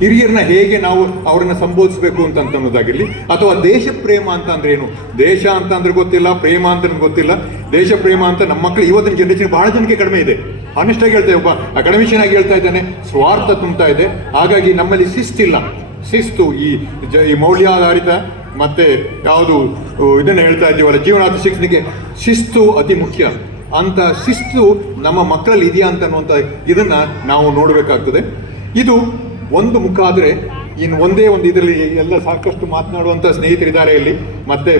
ಹಿರಿಯರನ್ನ ಹೇಗೆ ನಾವು ಅವರನ್ನ ಸಂಬೋಧಿಸಬೇಕು ಅಂತ ಅನ್ನೋದಾಗಿರಲಿ, ಅಥವಾ ದೇಶ ಪ್ರೇಮ ಅಂತ ಅಂದ್ರೆ ಏನು? ದೇಶ ಅಂತ ಅಂದ್ರೆ ಗೊತ್ತಿಲ್ಲ, ಪ್ರೇಮ ಅಂತ ಗೊತ್ತಿಲ್ಲ. ದೇಶ ಪ್ರೇಮ ಅಂತ ನಮ್ಮ ಮಕ್ಕಳು ಇವತ್ತಿನ ಜನರೇಷನ್ ಬಹಳ ಜನಕ್ಕೆ ಕಡಿಮೆ ಇದೆ. ಆನೆಸ್ಟ್ ಆಗಿ ಹೇಳ್ತೇವೆ ಒಬ್ಬ ಅಕಾಡೆಮಿಷಿಯನ್ ಆಗಿ ಹೇಳ್ತಾ ಇದ್ದಾನೆ, ಸ್ವಾರ್ಥ ತುಂಬ್ತಾ ಇದೆ. ಹಾಗಾಗಿ ನಮ್ಮಲ್ಲಿ ಶಿಸ್ತಿಲ್ಲ ಶಿಸ್ತು ಈ ಜ, ಈ ಮೌಲ್ಯಾಧಾರಿತ ಮತ್ತೆ ಯಾವುದು ಇದನ್ನು ಹೇಳ್ತಾ ಇದ್ದೀವಲ್ಲ, ಜೀವನಾರ್ಥ ಶಿಕ್ಷಣಕ್ಕೆ ಶಿಸ್ತು ಅತಿ ಮುಖ್ಯ. ಅಂತ ಶಿಸ್ತು ನಮ್ಮ ಮಕ್ಕಳಲ್ಲಿ ಇದೆಯಾ ಅಂತ ಅನ್ನುವಂಥ ಇದನ್ನು ನಾವು ನೋಡಬೇಕಾಗ್ತದೆ. ಇದು ಒಂದು ಮುಖ ಆದರೆ ಇನ್ನು ಒಂದೇ ಒಂದು ಇದರಲ್ಲಿ ಎಲ್ಲ ಸಾಕಷ್ಟು ಮಾತನಾಡುವಂಥ ಸ್ನೇಹಿತರಿದ್ದಾರೆ ಇಲ್ಲಿ. ಮತ್ತೆ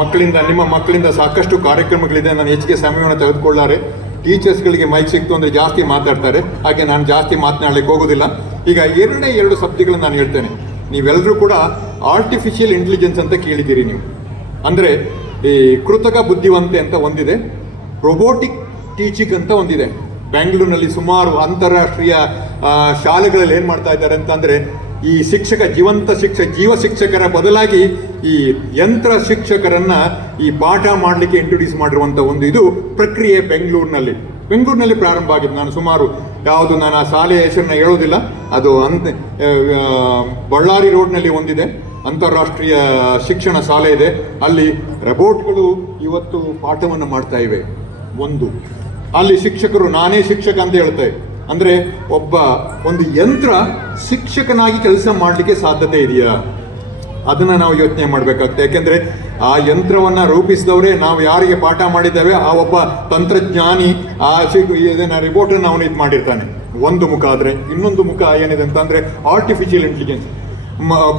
ಮಕ್ಕಳಿಂದ, ನಿಮ್ಮ ಮಕ್ಕಳಿಂದ ಸಾಕಷ್ಟು ಕಾರ್ಯಕ್ರಮಗಳಿದೆ. ನಾನು ಹೆಚ್ಚಿಗೆ ಸಮಯವನ್ನು ತೆಗೆದುಕೊಳ್ಳಾರೆ. ಟೀಚರ್ಸ್ಗಳಿಗೆ ಮೈಕ್ ಸಿಕ್ತು ಅಂದರೆ ಜಾಸ್ತಿ ಮಾತಾಡ್ತಾರೆ. ಹಾಗೆ ನಾನು ಜಾಸ್ತಿ ಮಾತನಾಡಲಿಕ್ಕೆ ಹೋಗೋದಿಲ್ಲ. ಈಗ ಎರಡೇ ಎರಡು ಸಬ್ಜೆಕ್ಟ್ಗಳನ್ನು ನಾನು ಹೇಳ್ತೇನೆ. ನೀವೆಲ್ಲರೂ ಕೂಡ ಆರ್ಟಿಫಿಷಿಯಲ್ ಇಂಟೆಲಿಜೆನ್ಸ್ ಅಂತ ಕೇಳಿದ್ದೀರಿ ನೀವು. ಅಂದರೆ ಈ ಕೃತಕ ಬುದ್ಧಿವಂತೆ ಅಂತ ಒಂದಿದೆ. ರೊಬೋಟಿಕ್ ಟೀಚಿಂಗ್ ಅಂತ ಒಂದಿದೆ. ಬೆಂಗಳೂರಿನಲ್ಲಿ ಸುಮಾರು ಅಂತಾರಾಷ್ಟ್ರೀಯ ಶಾಲೆಗಳಲ್ಲಿ ಏನು ಮಾಡ್ತಾ ಇದ್ದಾರೆ ಅಂತಂದರೆ, ಈ ಶಿಕ್ಷಕ, ಜೀವಂತ ಶಿಕ್ಷಕ ಜೀವ ಶಿಕ್ಷಕರ ಬದಲಾಗಿ ಈ ಯಂತ್ರ ಶಿಕ್ಷಕರನ್ನ ಈ ಪಾಠ ಮಾಡಲಿಕ್ಕೆ ಇಂಟ್ರೊಡ್ಯೂಸ್ ಮಾಡಿರುವಂಥ ಒಂದು ಇದು ಪ್ರಕ್ರಿಯೆ ಬೆಂಗಳೂರಿನಲ್ಲಿ. ಬೆಂಗಳೂರಿನಲ್ಲಿ ಪ್ರಾರಂಭ ಆಗಿದೆ. ನಾನು ಸುಮಾರು ಯಾವುದು ನಾನು ಆ ಶಾಲೆಯ ಹೆಸರನ್ನ ಹೇಳೋದಿಲ್ಲ. ಅದು ಅಂತ ಬಳ್ಳಾರಿ ರೋಡ್ನಲ್ಲಿ ಒಂದಿದೆ. ಅಂತಾರಾಷ್ಟ್ರೀಯ ಶಿಕ್ಷಣ ಶಾಲೆ ಇದೆ. ಅಲ್ಲಿ ರೋಬೋಟ್ಗಳು ಇವತ್ತು ಪಾಠವನ್ನು ಮಾಡ್ತಾ ಇವೆ. ಒಂದು. ಅಲ್ಲಿ ಶಿಕ್ಷಕರು, ನಾನೇ ಶಿಕ್ಷಕ ಅಂತ ಹೇಳ್ತೇವೆ ಅಂದ್ರೆ ಒಬ್ಬ ಒಂದು ಯಂತ್ರ ಶಿಕ್ಷಕನಾಗಿ ಕೆಲಸ ಮಾಡಲಿಕ್ಕೆ ಸಾಧ್ಯತೆ ಇದೆಯಾ? ಅದನ್ನ ನಾವು ಯೋಚನೆ ಮಾಡಬೇಕಾಗ್ತದೆ. ಯಾಕೆಂದ್ರೆ ಆ ಯಂತ್ರವನ್ನ ರೂಪಿಸಿದವರೇ, ನಾವು ಯಾರಿಗೆ ಪಾಠ ಮಾಡಿದ್ದೇವೆ, ಆ ಒಬ್ಬ ತಂತ್ರಜ್ಞಾನಿ, ಆ ಇದನ್ನ ರಿಪೋರ್ಟ್ ಅವನು ಇದು ಮಾಡಿರ್ತಾನೆ. ಒಂದು ಮುಖ ಆದ್ರೆ. ಇನ್ನೊಂದು ಮುಖ ಏನಿದೆ ಅಂತಂದ್ರೆ ಆರ್ಟಿಫಿಷಿಯಲ್ ಇಂಟೆಲಿಜೆನ್ಸ್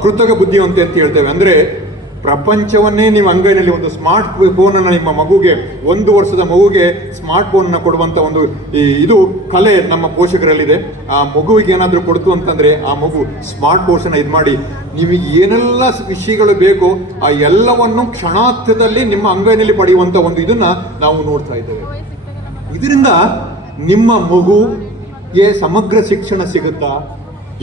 ಕೃತಕ ಬುದ್ಧಿವಂತೆ ಅಂತ ಹೇಳ್ತೇವೆ. ಅಂದ್ರೆ ಪ್ರಪಂಚವನ್ನೇ ನೀವು ಅಂಗೈನಲ್ಲಿ ಒಂದು ಸ್ಮಾರ್ಟ್ ಫೋನ್ ಅನ್ನ ನಿಮ್ಮ ಮಗುಗೆ, ಒಂದು ವರ್ಷದ ಮಗುಗೆ ಸ್ಮಾರ್ಟ್ ಫೋನ್ ಕೊಡುವಂಥ ಒಂದು ಈ ಇದು ಕಲೆ ನಮ್ಮ ಪೋಷಕರಲ್ಲಿದೆ. ಆ ಮಗುವಿಗೆ ಏನಾದರೂ ಕೊಡ್ತು ಅಂತಂದ್ರೆ ಆ ಮಗು ಸ್ಮಾರ್ಟ್ ಫೋನ್ಸ್ ಇದು ಮಾಡಿ, ನಿಮಗೆ ಏನೆಲ್ಲ ವಿಷಯಗಳು ಬೇಕೋ ಆ ಎಲ್ಲವನ್ನು ಕ್ಷಣಾರ್ಥದಲ್ಲಿ ನಿಮ್ಮ ಅಂಗೈನಲ್ಲಿ ಪಡೆಯುವಂತ ಒಂದು ಇದನ್ನ ನಾವು ನೋಡ್ತಾ ಇದ್ದೇವೆ. ಇದರಿಂದ ನಿಮ್ಮ ಮಗುಗೆ ಸಮಗ್ರ ಶಿಕ್ಷಣ ಸಿಗುತ್ತಾ?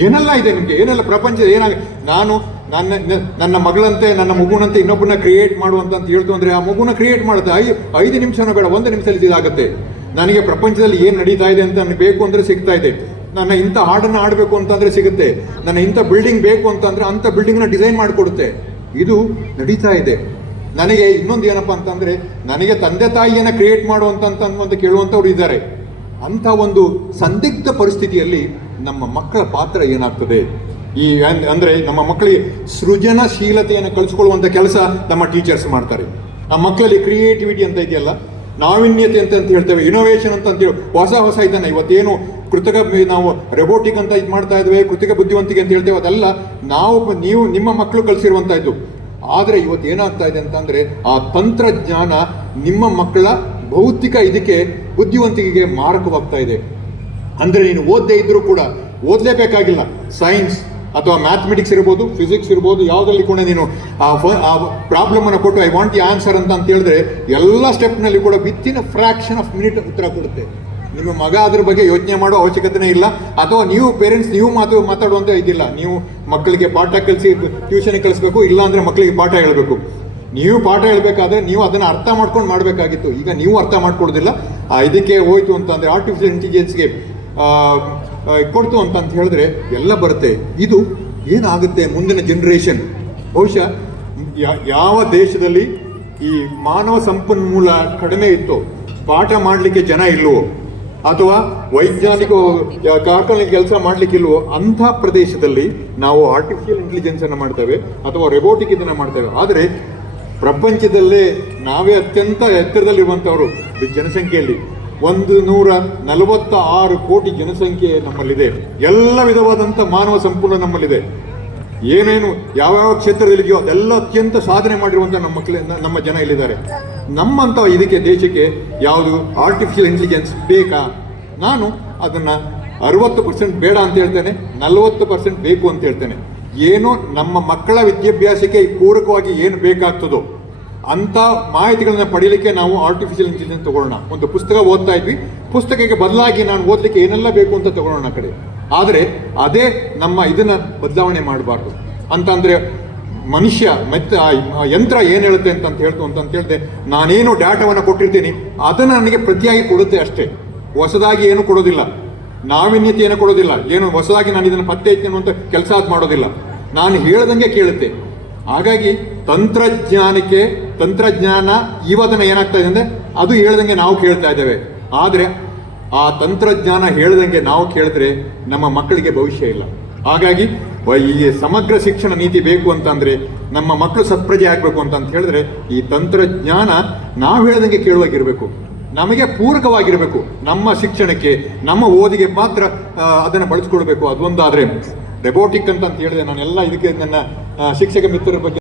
ಏನೆಲ್ಲ ಇದೆ ನಿಮಗೆ? ಏನೆಲ್ಲ ಪ್ರಪಂಚದ ಏನಾಗ, ನಾನು ನನ್ನ ನನ್ನ ಮಗಳಂತೆ, ನನ್ನ ಮಗುನಂತೆ ಇನ್ನೊಬ್ಬನ ಕ್ರಿಯೇಟ್ ಮಾಡುವಂತ ಅಂತ ಹೇಳ್ತು ಅಂದರೆ ಆ ಮಗುನ ಕ್ರಿಯೇಟ್ ಮಾಡುತ್ತೆ. ಐ ಐದು ನಿಮಿಷನೂ ಬೇಡ, ಒಂದು ನಿಮಿಷದಲ್ಲಿ ಇದಾಗುತ್ತೆ ನನಗೆ ಪ್ರಪಂಚದಲ್ಲಿ ಏನು ನಡೀತಾ ಇದೆ ಅಂತ ನನಗೆ ಬೇಕು ಅಂದ್ರೆ ಸಿಗ್ತಾ ಇದೆ. ನನ್ನ ಇಂಥ ಹಾಡನ್ನು ಆಡಬೇಕು ಅಂತಂದರೆ ಸಿಗುತ್ತೆ. ನನ್ನ ಇಂಥ ಬಿಲ್ಡಿಂಗ್ ಬೇಕು ಅಂತಂದರೆ ಅಂಥ ಬಿಲ್ಡಿಂಗ್ನ ಡಿಸೈನ್ ಮಾಡಿಕೊಡುತ್ತೆ. ಇದು ನಡೀತಾ ಇದೆ. ನನಗೆ ಇನ್ನೊಂದು ಏನಪ್ಪ ಅಂತಂದರೆ, ನನಗೆ ತಂದೆ ತಾಯಿಯನ್ನ ಕ್ರಿಯೇಟ್ ಮಾಡುವಂತ ಕೇಳುವಂಥವ್ರು ಇದ್ದಾರೆ. ಅಂತ ಒಂದು ಸಂದಿಗ್ಧ ಪರಿಸ್ಥಿತಿಯಲ್ಲಿ ನಮ್ಮ ಮಕ್ಕಳ ಪಾತ್ರ ಏನಾಗ್ತದೆ? ಈ ಅಂದರೆ ನಮ್ಮ ಮಕ್ಕಳಿಗೆ ಸೃಜನಶೀಲತೆಯನ್ನು ಕಲಿಸ್ಕೊಳ್ಳುವಂತ ಕೆಲಸ ನಮ್ಮ ಟೀಚರ್ಸ್ ಮಾಡ್ತಾರೆ. ಆ ಮಕ್ಕಳಲ್ಲಿ ಕ್ರಿಯೇಟಿವಿಟಿ ಅಂತ ಇದೆಯಲ್ಲ, ನಾವಿನ್ಯತೆ ಅಂತ ಅಂತ ಹೇಳ್ತೇವೆ ಇನೋವೇಷನ್ ಅಂತ ಅಂತೇಳಿ ಹೊಸ ಹೊಸ ಇದನ್ನ ಇವತ್ತೇನು ಕೃತಕ ನಾವು ರೆಬೋಟಿಕ್ ಅಂತ ಇದು ಮಾಡ್ತಾ ಇದ್ವಿ, ಕೃತಕ ಬುದ್ಧಿವಂತಿಕೆ ಅಂತ ಹೇಳ್ತೇವೆ, ಅದೆಲ್ಲ ನಾವು ನೀವು ನಿಮ್ಮ ಮಕ್ಕಳು ಕಲಿಸಿರುವಂತ ಇದು. ಆದರೆ ಇವತ್ತು ಏನಾಗ್ತಾ ಇದೆ ಅಂತಂದ್ರೆ ಆ ತಂತ್ರಜ್ಞಾನ ನಿಮ್ಮ ಮಕ್ಕಳ ಭೌತಿಕ ಇದಕ್ಕೆ ಬುದ್ಧಿವಂತಿಕೆಗೆ ಮಾರಕವಾಗ್ತಾ ಇದೆ. ಅಂದ್ರೆ ನೀನು ಓದದೇ ಇದ್ದರೂ ಕೂಡ ಓದಲೇಬೇಕಾಗಿಲ್ಲ. ಸೈನ್ಸ್ ಅಥವಾ ಮ್ಯಾಥಮೆಟಿಕ್ಸ್ ಇರ್ಬೋದು ಫಿಸಿಕ್ಸ್ ಇರ್ಬೋದು, ಯಾವುದರಲ್ಲಿ ಕೂಡ ನೀನು, ಆ ಪ್ರಾಬ್ಲಮ್ ಅನ್ನು ಕೊಟ್ಟು ಐ ವಾಂಟ್ ದಿ ಆನ್ಸರ್ ಅಂತ ಅಂತ ಹೇಳಿದ್ರೆ, ಎಲ್ಲ ಸ್ಟೆಪ್ನಲ್ಲಿ ಕೂಡ ಬಿತ್ತಿನ ಫ್ರಾಕ್ಷನ್ ಆಫ್ ಮಿನಿಟ್ ಉತ್ತರ ಕೊಡುತ್ತೆ. ನಿಮ್ಮ ಮಗ ಅದ್ರ ಬಗ್ಗೆ ಯೋಚನೆ ಮಾಡೋ ಅವಶ್ಯಕತೆನೇ ಇಲ್ಲ. ಅಥವಾ ನೀವು ಪೇರೆಂಟ್ಸ್ ನೀವು ಮಾತು, ಮಾತಾಡುವಂತ ಇದಿಲ್ಲ. ನೀವು ಮಕ್ಕಳಿಗೆ ಪಾಠ ಕಲಿಸಿ ಟ್ಯೂಷನ್ ಕಲಿಸ್ಬೇಕು ಇಲ್ಲ ಅಂದ್ರೆ ಮಕ್ಕಳಿಗೆ ಪಾಠ ಹೇಳಬೇಕು. ನೀವು ಪಾಠ ಹೇಳಬೇಕಾದ್ರೆ ನೀವು ಅದನ್ನ ಅರ್ಥ ಮಾಡ್ಕೊಂಡು ಮಾಡಬೇಕಾಗಿತ್ತು. ಈಗ ನೀವು ಅರ್ಥ ಮಾಡ್ಕೊಡೋದಿಲ್ಲ ಇದಕ್ಕೆ ಹೋಯ್ತು ಅಂತಂದ್ರೆ ಆರ್ಟಿಫಿಷಿಯಲ್ ಇಂಟೆಲಿಜೆನ್ಸ್ಗೆ ಕೊಡ್ತು ಅಂತ ಅಂತ ಹೇಳಿದ್ರೆ ಎಲ್ಲ ಬರುತ್ತೆ. ಇದು ಏನಾಗುತ್ತೆ ಮುಂದಿನ ಜನರೇಷನ್ ಬಹುಶಃ ಯಾವ ದೇಶದಲ್ಲಿ ಈ ಮಾನವ ಸಂಪನ್ಮೂಲ ಕಡಿಮೆ ಇತ್ತು, ಪಾಠ ಮಾಡಲಿಕ್ಕೆ ಜನ ಇಲ್ಲವೋ ಅಥವಾ ವೈಜ್ಞಾನಿಕ ಕಾರ್ಖಾನೆ ಕೆಲಸ ಮಾಡಲಿಕ್ಕಿಲ್ವೋ, ಅಂಥ ಪ್ರದೇಶದಲ್ಲಿ ನಾವು ಆರ್ಟಿಫಿಷಿಯಲ್ ಇಂಟೆಲಿಜೆನ್ಸ್ ಅನ್ನು ಮಾಡ್ತೇವೆ, ಅಥವಾ ರೆಬೋಟಿಕ್ ಇದನ್ನು ಮಾಡ್ತೇವೆ. ಆದರೆ ಪ್ರಪಂಚದಲ್ಲೇ ನಾವೇ ಅತ್ಯಂತ ಎತ್ತರದಲ್ಲಿರುವಂಥವರು ಜನಸಂಖ್ಯೆಯಲ್ಲಿ. ಒಂದು ನೂರ ನಲವತ್ತ ಆರು ಕೋಟಿ ಜನಸಂಖ್ಯೆ ನಮ್ಮಲ್ಲಿದೆ. ಎಲ್ಲ ವಿಧವಾದಂಥ ಮಾನವ ಸಂಪೂರ್ಣ ನಮ್ಮಲ್ಲಿದೆ. ಏನೇನು, ಯಾವ್ಯಾವ ಕ್ಷೇತ್ರದಲ್ಲಿದೆಯೋ ಅದೆಲ್ಲ ಅತ್ಯಂತ ಸಾಧನೆ ಮಾಡಿರುವಂಥ ನಮ್ಮ ನಮ್ಮ ಜನ ಇಲ್ಲಿದ್ದಾರೆ. ನಮ್ಮಂಥ ಇದಕ್ಕೆ, ದೇಶಕ್ಕೆ ಯಾವುದು ಆರ್ಟಿಫಿಷಿಯಲ್ ಇಂಟೆಲಿಜೆನ್ಸ್ ಬೇಕಾ? ನಾನು ಅದನ್ನ ಅರವತ್ತು ಪರ್ಸೆಂಟ್ ಬೇಡ ಅಂತ ಹೇಳ್ತೇನೆ, ನಲವತ್ತು ಪರ್ಸೆಂಟ್ ಬೇಕು ಅಂತ ಹೇಳ್ತೇನೆ. ಏನು ನಮ್ಮ ಮಕ್ಕಳ ವಿದ್ಯಾಭ್ಯಾಸಕ್ಕೆ ಪೂರಕವಾಗಿ ಏನು ಬೇಕಾಗ್ತದೋ ಅಂತ ಮಾಹಿತಿಗಳನ್ನ ಪಡೀಲಿಕ್ಕೆ ನಾವು ಆರ್ಟಿಫಿಷಿಯಲ್ ಇಂಟೆಲಿಜೆನ್ಸ್ ತಗೊಳ್ಳೋಣ. ಒಂದು ಪುಸ್ತಕ ಓದ್ತಾ ಇದ್ವಿ. ಪುಸ್ತಕಕ್ಕೆ ಬದಲಾಗಿ ನಾನು ಓದ್ಲಿಕ್ಕೆ ಏನೆಲ್ಲ ಬೇಕು ಅಂತ ತಗೊಳ್ಳೋಣ ಕಡೆ. ಆದರೆ ಅದೇ ನಮ್ಮ ಇದನ್ನ ಬದಲಾವಣೆ ಮಾಡಬಾರ್ದು. ಅಂತಂದ್ರೆ ಮನುಷ್ಯ ಮತ್ತೆ ಯಂತ್ರ ಏನು ಹೇಳುತ್ತೆ ಅಂತ ಅಂತ ಹೇಳ್ತು ಅಂತ ಹೇಳಿದೆ ಹೇಳ್ದೆ, ನಾನೇನು ಡಾಟಾವನ್ನು ಕೊಟ್ಟಿರ್ತೀನಿ, ಅದನ್ನು ನನಗೆ ಪ್ರತಿಯಾಗಿ ಕೊಡುತ್ತೆ ಅಷ್ಟೇ. ಹೊಸದಾಗಿ ಏನು ಕೊಡೋದಿಲ್ಲ. ನಾವೀನ್ಯತೆಯನ್ನು ಕೊಡೋದಿಲ್ಲ. ಏನು ಹೊಸದಾಗಿ ನಾನು ಇದನ್ನು ಪತ್ತೆ ಇತ್ತೇನು ಅಂತ ಕೆಲಸ ಅದು ಮಾಡೋದಿಲ್ಲ. ನಾನು ಹೇಳ್ದಂಗೆ ಕೇಳುತ್ತೆ. ಹಾಗಾಗಿ ತಂತ್ರಜ್ಞಾನಕ್ಕೆ ತಂತ್ರಜ್ಞಾನ ಇವತ್ತಿನ ಏನಾಗ್ತಾ ಇದೆ ಅಂದರೆ ಅದು ಹೇಳ್ದಂಗೆ ನಾವು ಕೇಳ್ತಾ ಇದ್ದೇವೆ. ಆದರೆ ಆ ತಂತ್ರಜ್ಞಾನ ಹೇಳ್ದಂಗೆ ನಾವು ಕೇಳಿದ್ರೆ ನಮ್ಮ ಮಕ್ಕಳಿಗೆ ಭವಿಷ್ಯ ಇಲ್ಲ. ಹಾಗಾಗಿ ಈ ಸಮಗ್ರ ಶಿಕ್ಷಣ ನೀತಿ ಬೇಕು ಅಂತಂದ್ರೆ ನಮ್ಮ ಮಕ್ಕಳು ಸತ್ಪ್ರಜೆ ಆಗಬೇಕು ಅಂತ ಹೇಳಿದ್ರೆ ಈ ತಂತ್ರಜ್ಞಾನ ನಾವು ಹೇಳ್ದಂಗೆ ಕೇಳುವಾಗಿರಬೇಕು. ನಮಗೆ ಪೂರಕವಾಗಿರಬೇಕು. ನಮ್ಮ ಶಿಕ್ಷಣಕ್ಕೆ, ನಮ್ಮ ಓದಿಗೆ ಮಾತ್ರ ಅದನ್ನು ಬಳಸ್ಕೊಳ್ಬೇಕು. ಅದೊಂದಾದ್ರೆ ರೆಬೋಟಿಕ್ ಅಂತ ಅಂತ ಹೇಳಿದೆ ನಾನೆಲ್ಲ ಇದಕ್ಕೆ ನನ್ನ ಶಿಕ್ಷಕ ಮಿತ್ರರ ಬಗ್ಗೆ